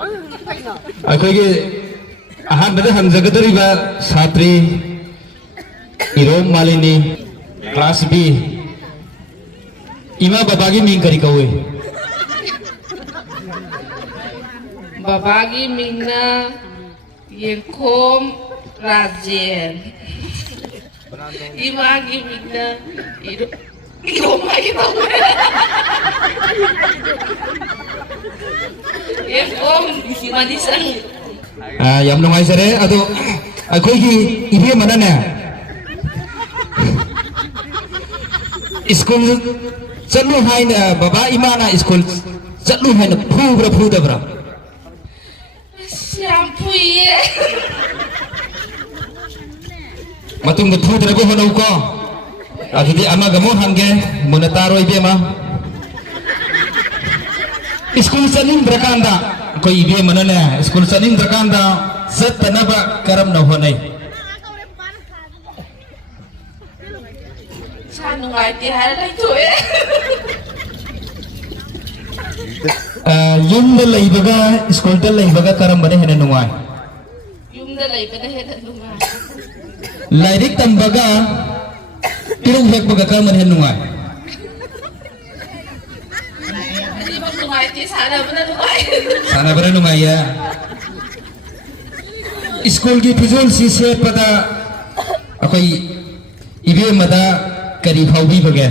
अखोगे अहान बदे हम जगदरीबा छात्री Irom Malini class B इमा बाबागी मिंग करी कौए बाबागी मिंगना येरखोम राजेन इमागी मिंगना इरोम आगे कौए येरखोम मनीसन यम नंगाई सरे अदो अखोगी इबे मनने स्कूल चलू है बाबा इमाना स्कूल चलू है फूदब्रा मतुंग फूद्रबो होनौको अदुदि अमगमो हंगे मुन तारो इबेमा स्कूल चनिंद्रकांदा कोई इबे मनने स्कूल चनिंद्रकांदा सत्तनबा करम न होनै यूमदा लैबगा स्कूलदा लैबगा करम बने हेन नुंगाय यूमदा लैबना हेन नुंगाय लाइरिक तंबगा तिरुंग हेकबगा करम बने हेन नुंगाय साना बना नुंगाय या स्कूल की फिजूल सीसे पदा अकोई इबे मदा करी फाउबी बगे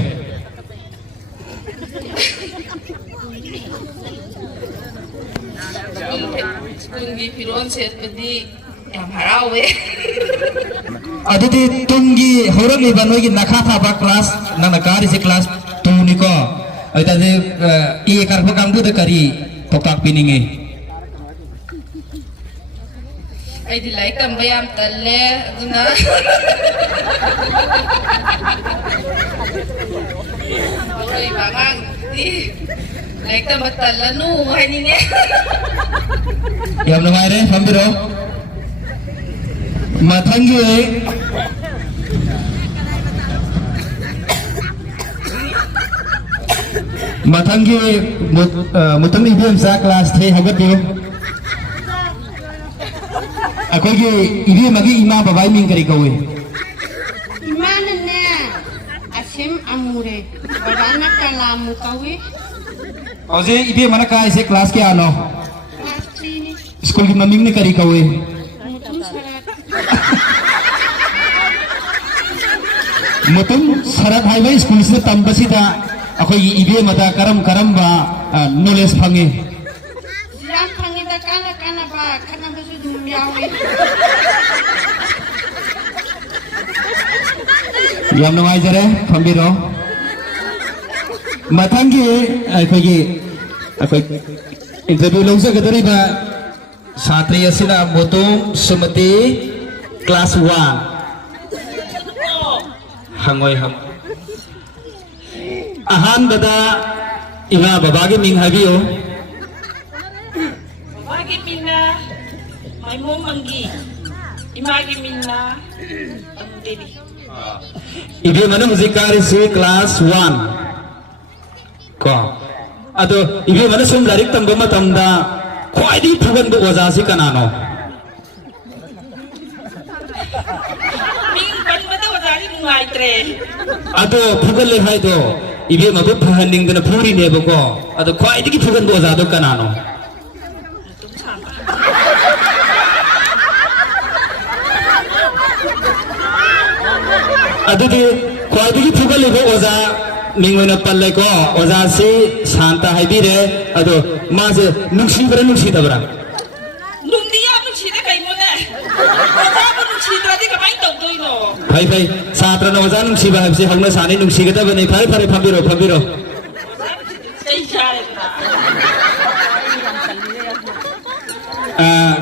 तुंगी फिरोन सेटपदी याम हरावे अदुदी तुंगी हौरमी बनोगी नखा थाबा क्लास ननकारी से क्लास 2 निको अइतादे ए कारबो कांगबु द करी पकाक पिनिंगे अइदि लाइक तंबा याम तल्ले अदुना ओई बागां दी लाइक तंबा तल्लनु हाइनिंगे याम नमारे फंबिरो माथंगी मुतंगी बेमसा क्लास 3 हगदियो अखोगे इबे मगी इमा बाबाई मिंग करी कौए इमा ने असिम अमूरे बदाना कलामु कौए ओजे इबे मन का ऐसे क्लास के आनो क्लास 3 ने स्कूल की मम्मी ने करी कौए मुतुम सरत हाईवे स्कूल से तंबसीदा अखोगी इबे मदा करम बा नॉलेज फंगे जिराम फंगे दा काना बा खाना बसु दुम यावे याम नवाई जरे फंबिरो मथंगी अखोगी इंटरव्यू लौजा गदरिबा छात्री असिना मोतुम सुमति क्लास 1 हंगोय हम अहान बदा इमा बाबागी मिंग हाबियो बाबागी मिंगना माइमो मंगी इमागी मिंगना अंदेरी इबे मन हुजिकारी से क्लास 1 को अदो इबे मन सुम लारिक तंबा मतमदा ख्वाइदी फुगन बो ओजा से कनानो मिंग बन बदा ओजारी नुआइत्रे अदो फुगन ले हाय दो इबे मबे फहनिंग दन फुरी नेबको अदो ख्वाइदी की फुगन बो ओजा दो कनानो अदुदी ख्वाइदी की फुगन ले ओजा मिंगोना पल्ले को ओजा से शांता हाइबिरे अदो मासे नुक्सीबरा नुक्सीदबरा नुंदिया नुक्सीदे कइमोने ओजा बु नुक्सीद्रादि कमाई तौदोइनो भाई छात्र न ओजा नुक्सीबा हाबसे हौना साने नुक्सीगदबने फारे फंबिरो सही जारे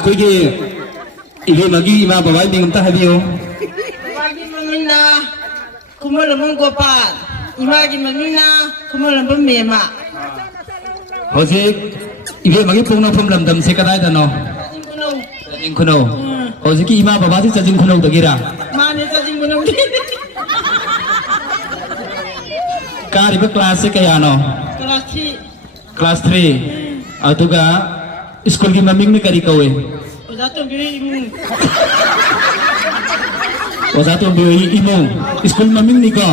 कोई इबे मगी इमा बाबाई मिंगमता हाबियो बाबागी मंगिना कुमलमन गोपाल इमागी मंगिना कुमलमन मेमा होजे इबे मगी पुंगना फम लमदम से कदाय दनो चजिंग खुनो होजे की इमा बाबा से चजिंग खुनो दगिरा माने चजिंग खुनो कारिबा क्लास से कयानो क्लास 3 क्लास 3 अदुगा स्कूल की मम्मी में करी कौए Udah tuh gini. ओजा तो भी इमो स्कूल मम्मी नहीं को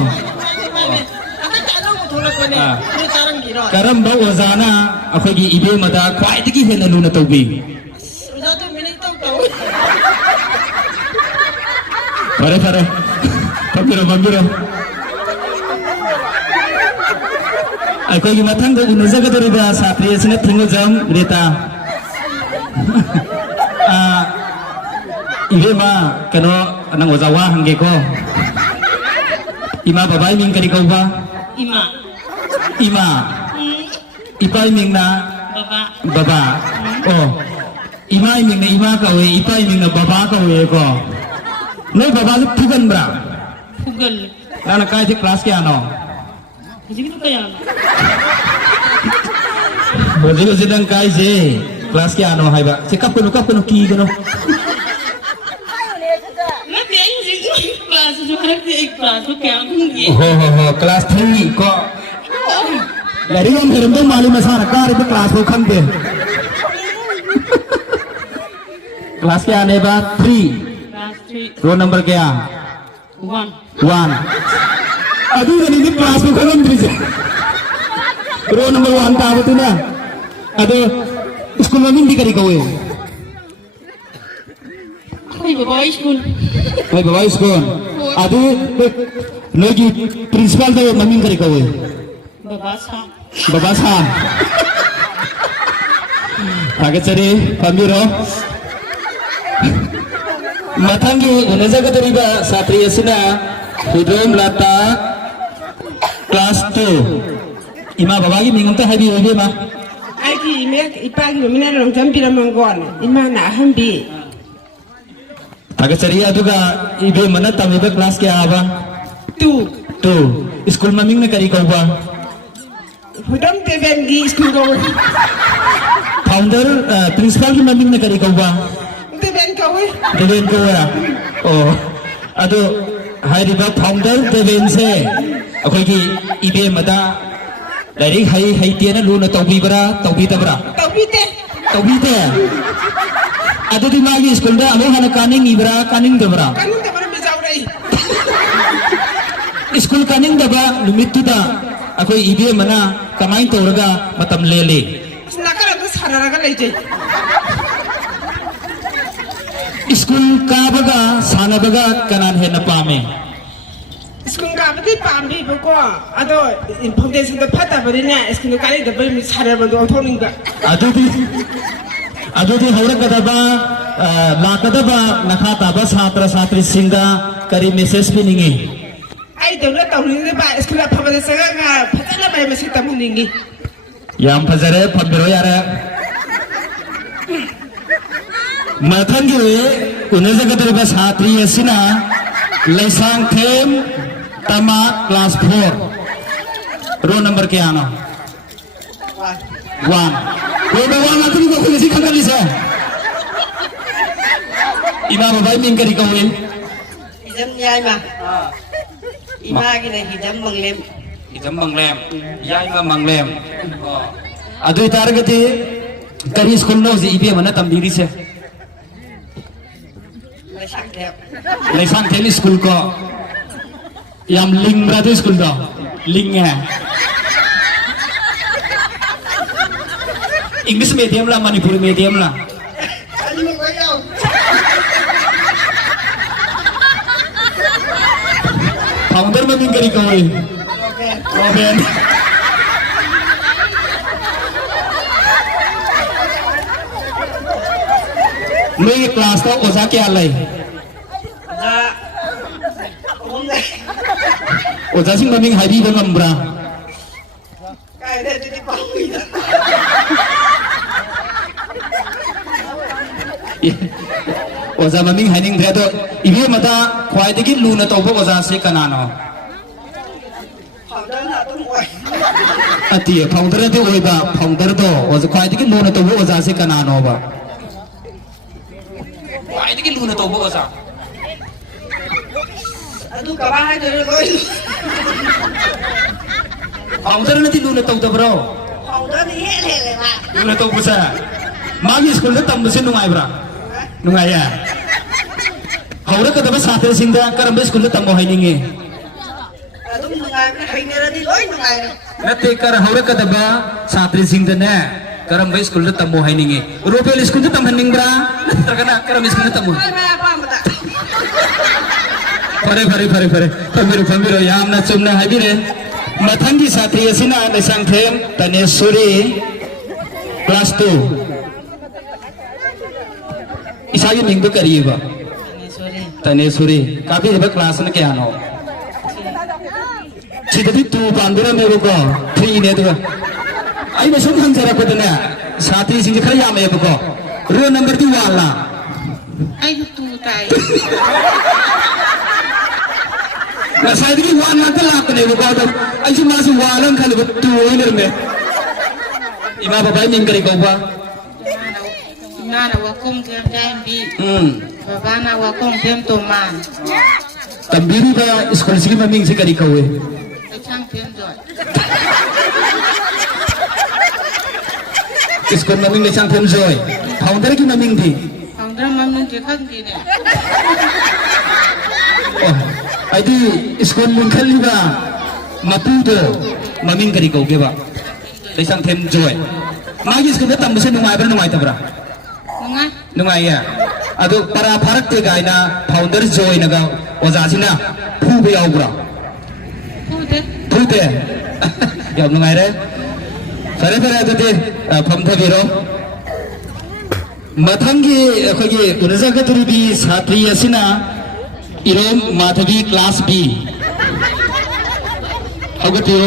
Akan tak ada mau tolak kau ni. Ini sekarang gila. करम बा ओजा ना अखोई की इबे मदा ख्वाइद की है नलू न तौबी Udah tuh mini tahu tahu. फरे फरे पंबिरो अखोई की मथंग उनजा का तोरिबा साथी इसने थिंगो जम रेता इबे मा कनो नंग ओजा वा हंगे को इमा बाबाई मिंग करी कौबा Ima. इमा इपाई मिंग ना Bapa. बाबा ओ इमाई मिंग ना इमा कौए इपाई मिंग ना बाबा कौए को नहीं बाबा से फुगन ब्रा Pugel. ना काय थे क्लास के आनो Jadi itu kayak. बजे बजे दंग काय जे क्लास के आनो हाय बा से कब कनो की कनो Nanti anjing kelas itu kan kelas itu kayak mungkin. हो क्लास 3 को लड़ी हम फिर तो माली मसाला कार पे क्लास को खन दे क्लास के आने बाद 3 Kelas 3 रोल नंबर क्या 1. 1 अभी तो नहीं क्लास को खन दे रोल नंबर 1 का आवत ना अदे स्कूल में मिंदी करी कोई Ay bawa school. भाई बाबा स्कूल अदे लोगी प्रिंसिपल तो मम्मी करी कोई Bapak sah. बाबा साहब आगे चले पंबिरो मथंगी उनजा का तरीबा साथी यसना हिद्रोम लाता क्लास 2 इमा बाबा की मिंगम तो हैवी होगे मा Ay ki imek ipag mo mina long jampi na manggon. Ima na hambi. आगे चलिए अदुगा इबे मन तमिबे क्लास के आवा 2 स्कूल में मिंग ने करी कौबा Hudam te bengi school go. Founder principal की मम्मी ने करी कौबा Te ben kau. देवेन को या ओ अदो हाय रिबा फाउंडर देवेन से अखोई की इबे मदा डायरेक्ट हाई तेना लूना तौबीबरा तौबीतबरा Tapi teh. तौबीते अदुदी मागी स्कूल दा अमे हन कानिंग इबरा कानिंग दबरा Kan te baru bisa urai. School कानिंग दबा निमित्तुदा अखोई इबे मना कमाइन तौरगा मतम लेले Nakar aku sarara kan lagi. School का बगा साना बगा कनान है नपामे School ka pati pambi bako. Ado foundation to pata bari na school ka le bari mi sarara bando othoning ka. अदुदी हौरक कदबा लाकदबा नखा ताबा छात्र छात्री सिंगा करी मैसेज भी नहीं Ay dawla tawni ba school pa ba sa nga patala ba ma sita muningi. याम फजरे फबिरो यारे मथंगी उन्हें जगह तेरे पास छात्री ऐसिना लेसांग थेम तमा क्लास 4 रो नंबर के आना 1 रो नंबर 1 तुम को खुली सी खंगली से इमाम भाई मिंग करी कौन Hijam nyai mah. Ima gini hijam menglem. Hijam manglem, yai ma manglem. Adu itar gati kari school no si ibe mana tamdiri se. Lesak dia. Lesan theli school ko. Yam ling berarti school do. Ling है. English medium lah, Manipuri medium lah. Ini mau kau. Founder में Ming करी कौन Robin मेरी class तो ओजा क्या लाई Ja. Umum deh. ओजा Singh mummy high भी बंगम्बरा Kayak dia jadi panggung. ओजा मम्मी हाइनिंग थे तो इबे मता ख्वाइदगी लूना तो ओजा से कनानो Founder nak tu muai. अति फाउंडर तो ओइबा फाउंडर तो ओजा ख्वाइदगी लूना तो ओजा से कनानो बा ख्वाइदगी लूना तो ओजा Aduh kabahay dari kau. Founder ने लूना तो बरो Founder ni hele lah. Luna तो बुसा मागी स्कूल तम से नुंगाइब्रा नुंगाया हौरे कदम साथी सिंह करम स्कूल तम हाइनिंगे Đúng rồi, nó hay nè, đi lối này. नते कर हौरे कदम साथी सिंह ने करम स्कूल तम हाइनिंगे रोपेल स्कूल तम हनिंग्रा तरकना करम स्कूल तम Ai mà apa mà ta? फरे फंबिरो यामना चुमना हाइबिरे मथंगी साथी असिना लेसांगथेम तनेश्वरी क्लास 2 इसागी मिंग करीबा तनेश्वरी काफी जब क्लास ने क्या नो चिदबी 2 पांदुरा मेरे को 3 ने तो आई में सुन जरा को तने साथी सिंह खरे यामे को रो नंबर 2 वाला ai tu tai Saya ini warna telak nih bukan, aja masuk warna kalau betul ini nih. Ibu bapak ini ngeri kau apa? nana wa kum kem jam bi baba na wa kum kem toman Tambiru ka sekolah sini maming sih kari kau chang kem jot Sekolah maming lecang pem joy. Founder ki maming di. founder mamnun je khang di ne Oh, Adi sekolah mungkin juga mapu tu maming kari kau ke ba? Lecang pem joy. Magi sekolah tamu sih nungai tabra. nungai Nungai ya. Aduh para Bharat te gaya na founder joy naga wajah sih na pu beyau bra. pu de pu te. Ya nungai re. Fare aduh te pamtha biro. Mathangi kaki unajaga turi bi satri asina irom madhavi class B. Agatiyo.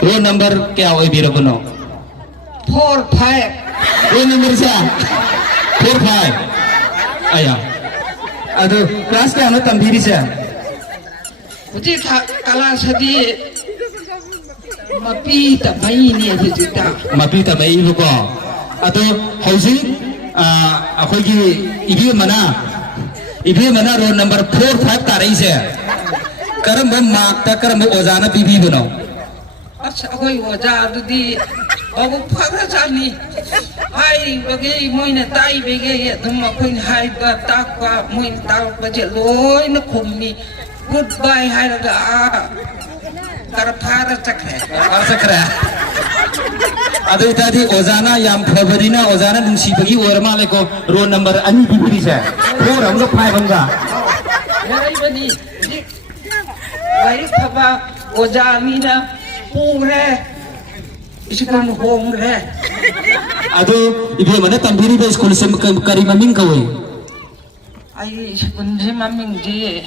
Roll number क्या होई biro kono? 4, 5. Roll number sa 4 5. Aya. Aduh class क्या ना तंबीरी से. Uji kalah sedih mapi tak main ni aja kita. Mapi tak baik ibu ko. Aduh hausi aku lagi ibu mana roll number 4 5 tarik se. Kerana mak tak kerana ozana bibi benar. Asa koi wajah tu di aku pada jani. Hai bagi moin tai bagi ya semua koi hai bertak moin tak baca loy nak kumi. Goodbye hai laga. Karapara cakre. Asakra. Aduh tadi ozana yang favorina ozana nungsi bagi orang maleko roll number ani bibi se. Orang tu 5 bangga. Hai bani. Hai apa wajah mina. Pure, isikon home re. Aduh ibu mana tampiri be sekolah sem kari maming kau. Ai isikon je maming je.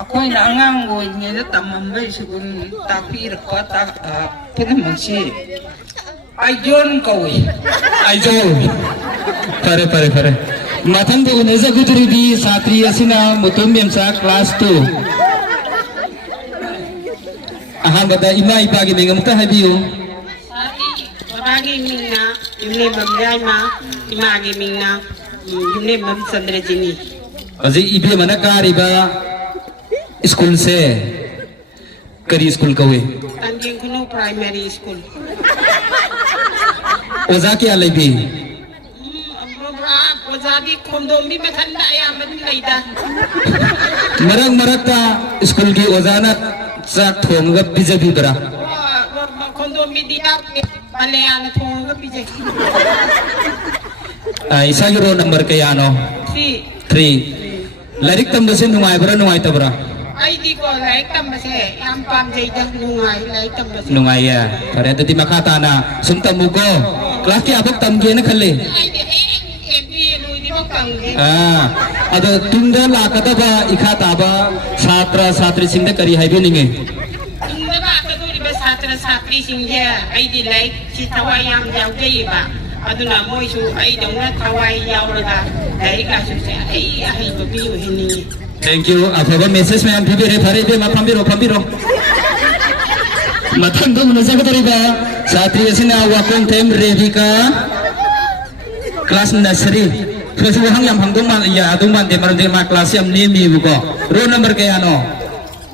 Aku ini angang gue ni ada tamam be isikon tapi rekota pernah masih. Ajon kau. Ajo. Pare. Matang tu unesa kuturi di satri asina mutum memsa kelas 2. Ahan bata ima ipa gi mengam ta habiu. Bagi minna, yune bamjai ma, imagi minna, yune bam sandra jini. Aji ibe mana kariba school se kari school kawe. Tanjung Kuno Primary School. Oza kya lebi? Jadi kondom bi mathanda ya madlaida. Marang ta school gi ozana sa thong ga bijabi bara. Kondom bi dia balean thong ga bijai. Isa gi roll number kaya ano? 3. Larik tam dosen nungai bara nungai ta bara. Ai di ko laik tam base yam pam jai dah nungai laik tam base. Nungai ya. Kare tadi makata na sumta mugo. Kelas ki abak tam gi na khalle. Ai di ebi lui di bokang. Ada tunda la kata ba ikata ba satra satri singda kari hai be ninge. Tunda ba ka tu di satra satri singya ai di laik si tawai yam jau jai ba. Aduna moi su ai dong na tawai jau la laik la su se ai babi yo hini. Thank you. Apa message में हम भी बेरे भरे बे माँ पम्बिरो मतंग तो मुझे क्या तरीका साथी ऐसे ना वाकन टेम रेडिका class nursery terus wahang yang hangtung man ya adung man demar demar kelas yang ni mi buko roll number kaya no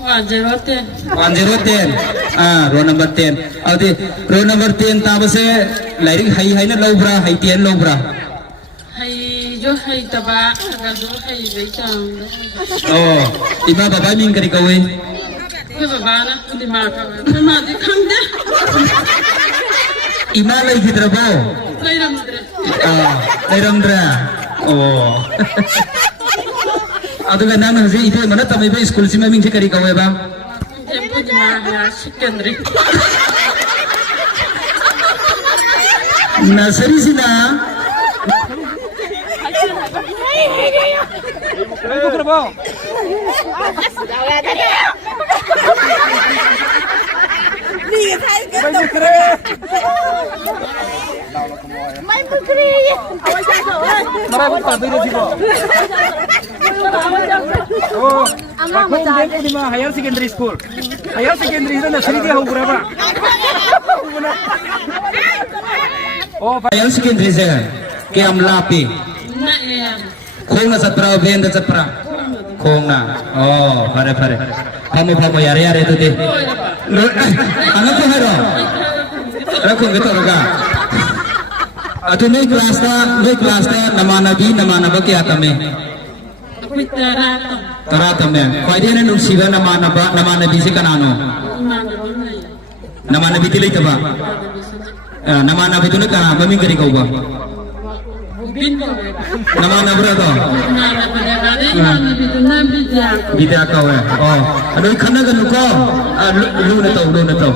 110 roll number 10 adi roll number 10 ta ba se lairing hai na lobra hai tien lobra hai jo hai taba ga jo hai bei tang oh ima baba ming kari kawe ke baba na di ma ka ma di khang de ima lai gidra bo lai ramdra oh aduga nang haji ite mana tamai be school si ming se kari kawe ba secondary nursery sina higher secondary school. Higher secondary itu nursery dia hubur apa? Oh, higher secondary se ke amla pe khong na chatra ben da chatra khong na oh pare phamo yare tu de ana ko haro rakho ge to ga atu me class ta namanabi kya tame tara tame khwai ne nung siga namanabi se kanano namanabi tilai ta ba namanabi tu ne ka mami kari kau ba nama berapa? Bida kau oh, aduh karena kan kau, lu nak tahu.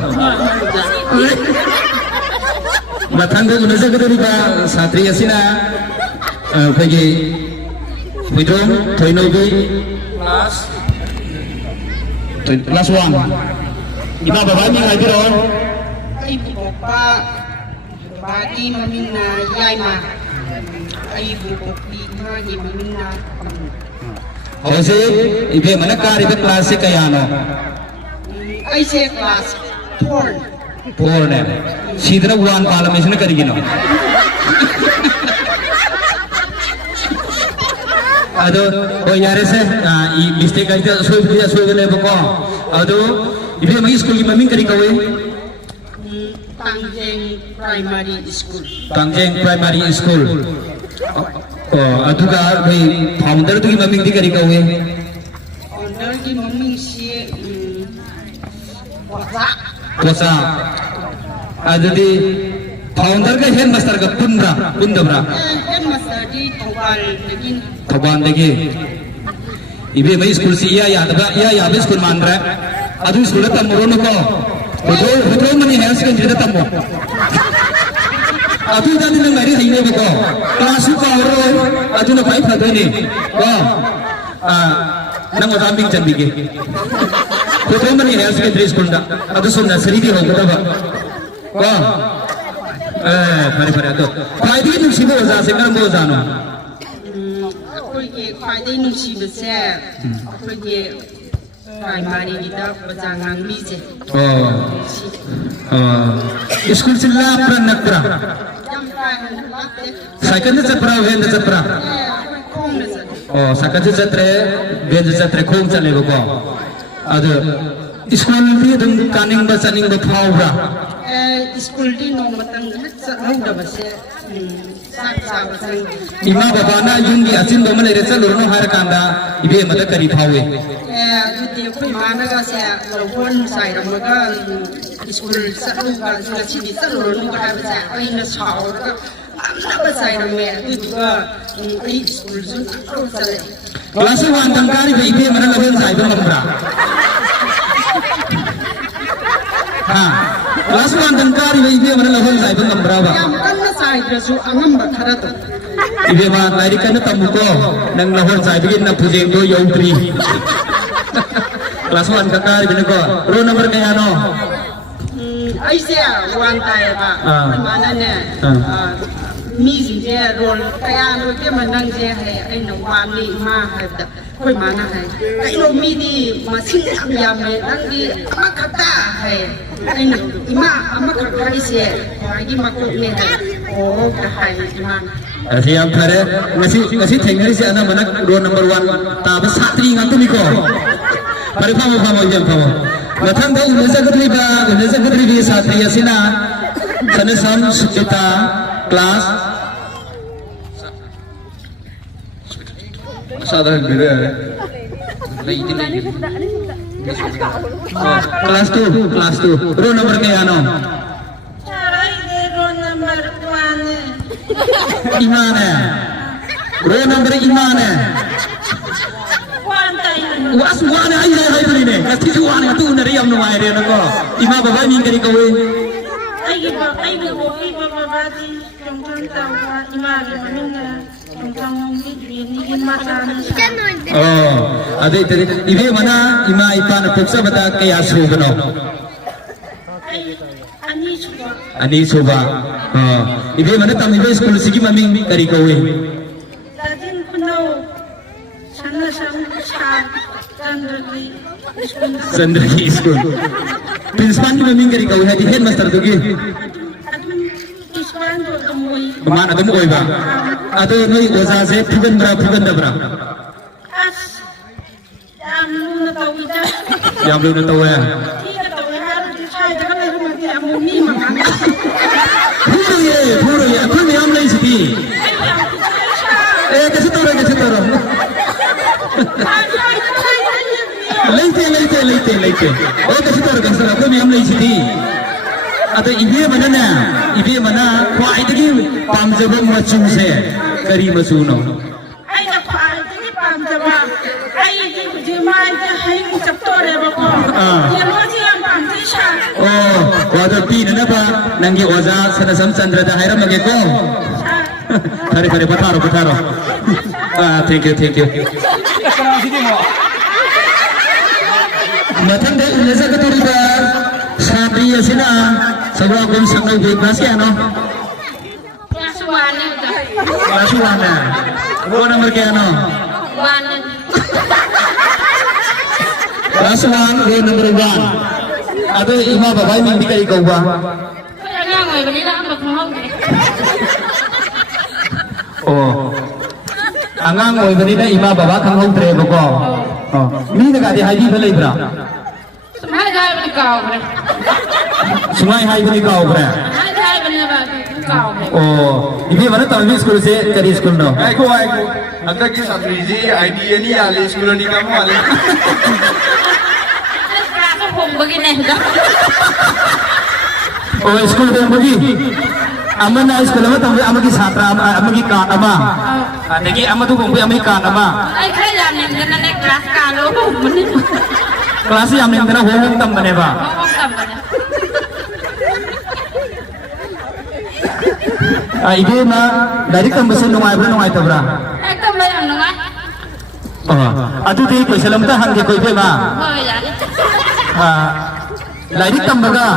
Matang tu nasi kedai ba, satri asina, pergi, hidung, toinobi, class 1. Iba bapa ni lagi ron. Ibu bapa, bagi mamina yaima. Ibu kopi lagi mamina. Kasi ibe mana kari be kelas kaya no. I say class 4. 4 ne. Sidra ulan palam isne kari gino. Ado oh yare se I mistake aja so gele bako. Ado ibe magi school ki maming kari kawe. Tangjeng Primary School. Tangjeng Primary School. Oh, aduga bhai founder tu ki maming di kari kawe. Founder ki maming si Kosa. Adudi founder ka headmaster ka pundabra. Headmaster di Thoban degi. Ibe mai school si ya be school mandra. Adu school ta morono ko. Hoto mani higher secondary ta mo. Adu jadi nang mari haine ko. Class ko ro adu na pai phadai ni. Ko nang odambing chambige. Hoto mani higher secondary school da. Adu so nursery di ho ba. Ko pare ado. Pai di nu sibo za se karam bo za no. Ako'y Friday nung sibase. Ako'y primary kita pajangan bise. School sila nakra. Cycle se chapra ven se chapra. Oh, cycle se chatre ven se chatre khong chale ko. Ado school di dum kaning ba chaning ba phawra. School di nong matang sa da base. Ima baba na yung di asin do male resa lorno har kanda ibe mata kari phawe. Di ko mana ga sa lobon sai ra maga school sa lu ga sa chini sa lorno ga ha sa ai na saw ga amna ba sai ra me di ga ai school zu ko sa le. Kelas 1 tangkari be ibe mana lobon sai do mambra. Ha. Kelas 1 tangkari be ibe mana lobon sai do mambra ba. Ibe ma lari kana tamuko nang lahon sai begin na pujeng do yautri. Kelas 1 kakari bine ko. Roll number kaya no. Ai sia wan tai ba. Mana ne. Mi si je roll kaya no ke manang je hai ai no wan ni ma ha da. Koi mana hai. Ai no mi di ma sin ya me nang di amakata hai. Ai no ima amakata ise. Ai ma ko ne hai. Oh, hai iman. Siap kare. Masih tengari si anak mana roll number 1. Tapi satri ngantu niko. Pari famo jam famo. Mathang da unesa kadri bi satri asina Sanasam Sukita class साधारण भिड़े है class 2 roll number के आनो ईमान है roll number ईमान है वास वाने आई है बड़ी ने कस्ती जो वाने तू नरी हम नुमाए रे नको इमा बाबा नी करी कोई आई वो की बाबा जी कंपन तावा इमा के मनिंगा Oh, ada itu. Ibu mana ima ipan puksa bata kaya subno. Ani suba. Ibu mana tam ibu sekolah segi maming kari kowe. Lajin kuno, sana Sandri school. Principal ni maming kari kowe. Hadi headmaster tu ke? Mana tu kowe ba? Ada noi oza se pugan bra. Yang belum tahu ya. Puro ya. Aku ni am lagi sini. Kasih tahu. Late. Oh kasih tahu. Aku ni am lagi sini. Atau ibu mana? Kau itu ni pam jebak macam se, kari macam no. Oh, wadah pi nana pa, nangi oza Sanasam Chandra dah hairam lagi ko. Kare pataro. Thank you. Matang deh unesa keturi ba, sabri asina, sebuah kum sangai bebas ya no. Kelas 1 ya. Roll number ke ano? Kelas 1 roll number 1. Ato ima babai ming dikari kau ba? Oh. Angang oi bani na ima baba khang hong tre ba ko. Oh. Mi na ga di hai bi lai bra. Sumai hai bani kau bra. Oh, ini mana tahu school se kari school no? Aiko. Anda ki satri ji idea ni ale school ni kamu ale. Oh, school tu bagi. Aman na school ama tahu ama ki satra ama ki kan ama. Neki ama tu kumpi ama ki kan ama. Ay, kaya jam ni mana nek kelas kalau mana? Kelas yang ni mana hong tam bane ba? Ibu na dari kampus nungai tabra. Ekam bayang nungai. Atu di kuisalam ta hang di koi pe ma. Dari kambaga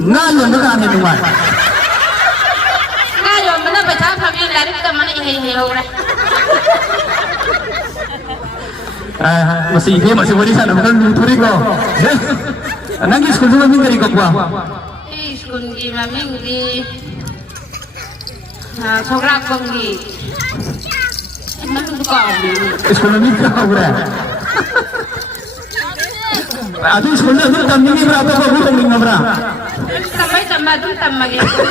ngayon na kan nungai. Ngayon mana baca kami dari kamana ini orang. Masih beri sana bukan luturi ko. Nanti sekolah tu maming dari ko buah. Sekolah ni maming di Sorak Banggi. Mana tu kau? Sekolah ni kau berapa? Aduh sekolah tu kami ni berapa kau bukan ni berapa? Sampai tu tambah gitu.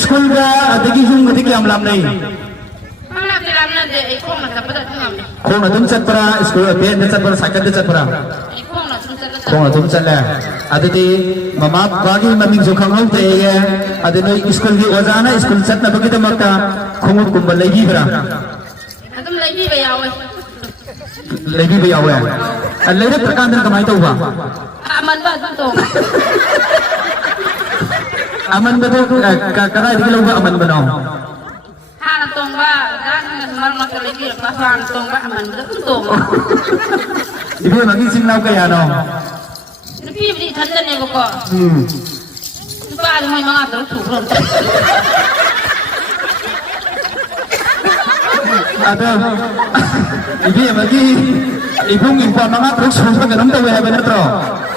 Sekolah dah ada kisah mesti kiam lam ni. Mana kiam nak deh? Ikut masa pada tu kami. Kau nak tumcat para sekolah ben tumcat para sakit tumcat para. Ikut nak tumcat. Kau nak tumcat lah. Ada di mama bagi maming jokang hong te ya. Ada ni sekolah di wajana sekolah cat nak begitu maka kau kumbal lagi berapa? Atum lagi bayar. Lagi bayar ya. Lagi perkandan kemai tahu ba? Aman tu. Aman betul kakak di kalau aman benar. Hana tongba dan semar makan lagi pasang tongba aman betul. Ibu bagi singlau kaya no. Tapi beri tanda ni kok. Lupa ada mau mengatur turun. Ada. Ibu bagi ibu ngimpan mengatur susah kan tahu ya benar tro.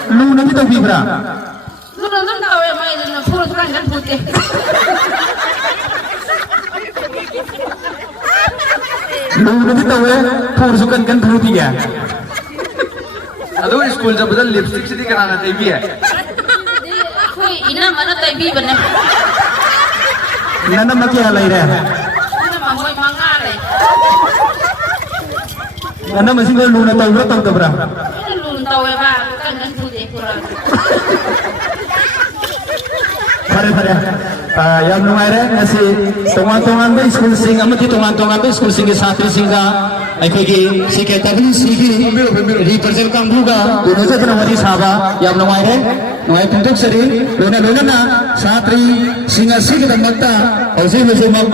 Lu nanti tahu bibra. Lu nonton tahu ya mai dan purus kan putih. ꯂꯨꯅꯗꯤ ꯇꯧꯋꯦ ꯐꯨꯔꯁꯨ ꯀꯟ ꯐꯨꯗꯤꯌꯦ ꯑꯗꯨ school ꯆꯠꯄꯗ ꯂꯤꯞꯁꯇꯤꯛꯁꯤꯗꯤ ꯀꯅꯥꯅ ꯇꯩꯕꯤꯌꯦ ꯑꯩꯈꯣꯏ ꯏꯅꯝꯃꯅ ꯇꯩꯕꯤꯕꯅꯦ ꯅꯅꯝꯃ ꯀꯌꯥ ꯂꯩꯔꯦ ꯏꯅꯝꯃ ꯃꯣꯏ 5 ꯂꯩ ꯅꯅꯝꯃꯁꯤꯡꯗꯣ ꯂꯨꯅ ꯇꯧꯕ꯭ꯔꯥ ꯇꯧꯗꯕ꯭ꯔꯥ ꯂꯨꯅ ꯇꯧꯋꯦꯕ ꯀꯟ ꯐꯨꯗꯦ ꯐꯔꯦ ꯐꯔꯦ ꯌꯥꯝ ꯅꯨꯡꯉꯥꯏꯔꯦ ꯉꯁꯤ ꯇꯣꯉꯥꯟ ꯇꯣꯉꯥꯟꯕ ꯁ꯭ꯀꯨꯜꯁꯤꯡ ꯑꯃꯗꯤ ꯇꯣꯉꯥꯟ ꯇꯣꯉꯥꯟꯕ ꯁ꯭ꯀꯨꯜꯁꯤꯡꯒꯤ ꯁꯥꯇ꯭ꯔꯁꯤꯡꯒ ꯑꯩꯈꯣꯏꯒꯤ CKWCꯒꯤ ꯔꯤꯄ꯭ꯔꯖꯦꯟ ꯀꯥꯡꯕꯨꯒ ꯎꯅꯖꯗꯅ ꯋꯥꯔꯤ ꯁꯥꯕ ꯌꯥꯝ ꯅꯨꯡꯉꯥꯏꯔꯦ ꯅꯨꯡꯉꯥꯏ ꯐꯣꯡꯗꯣꯛꯆꯔꯤ ꯂꯣꯏꯅꯅ ꯁꯥꯇ꯭ꯔꯤꯁꯤꯡ ꯑꯁꯤꯒꯤꯗꯃꯛꯇ ꯍꯧꯖꯤꯛꯃꯛ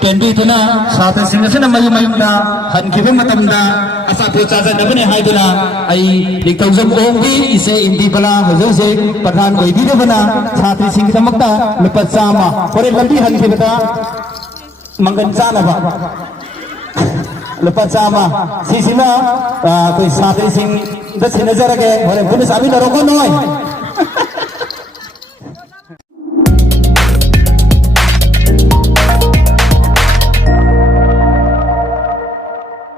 ꯄꯦꯟꯕꯤꯗꯨꯅ ꯁꯥꯇ꯭ꯔꯁꯤꯡ ꯑꯁꯤꯅ ꯃꯌꯨꯝ ꯃꯌꯨꯝꯗ ꯍꯟꯈꯤꯕ ꯃꯇꯝꯗ ꯑꯆꯥꯄꯣꯠ ꯆꯥꯖꯅꯕꯅꯤ ꯍꯥꯏꯗꯨꯅ ꯑꯩ ꯅꯤꯡꯊꯧꯖꯝ ꯑꯣꯡꯒꯤ ꯏꯆꯦ ꯏꯝꯕꯤꯕꯂꯥ ꯍꯧꯖꯤꯛ ꯄ꯭ꯔꯙꯥꯟ ꯑꯣꯏꯕꯤꯔꯕꯅ ꯁꯥꯇ꯭ꯔꯤꯁꯤꯡꯒꯤꯗꯃꯛꯇ ꯂꯨꯄꯥ 100 ꯍꯣꯔꯦꯟ ꯂꯝꯕꯤ ꯍꯟꯈꯤꯕꯗ ꯃꯪꯒꯟ ꯆꯥꯅꯕ ꯂꯨꯄꯥ 100 ꯁꯤꯁꯤꯅ ꯑꯩꯈꯣꯏ ꯁꯥꯇ꯭ꯔꯤꯁꯤꯡꯗ ꯁꯤꯟꯅꯖꯔꯒꯦ ꯍꯣꯔꯦꯟ ꯄꯨꯟꯅ ꯆꯥꯃꯤꯟꯅꯔꯣꯀꯣ ꯅꯣꯏ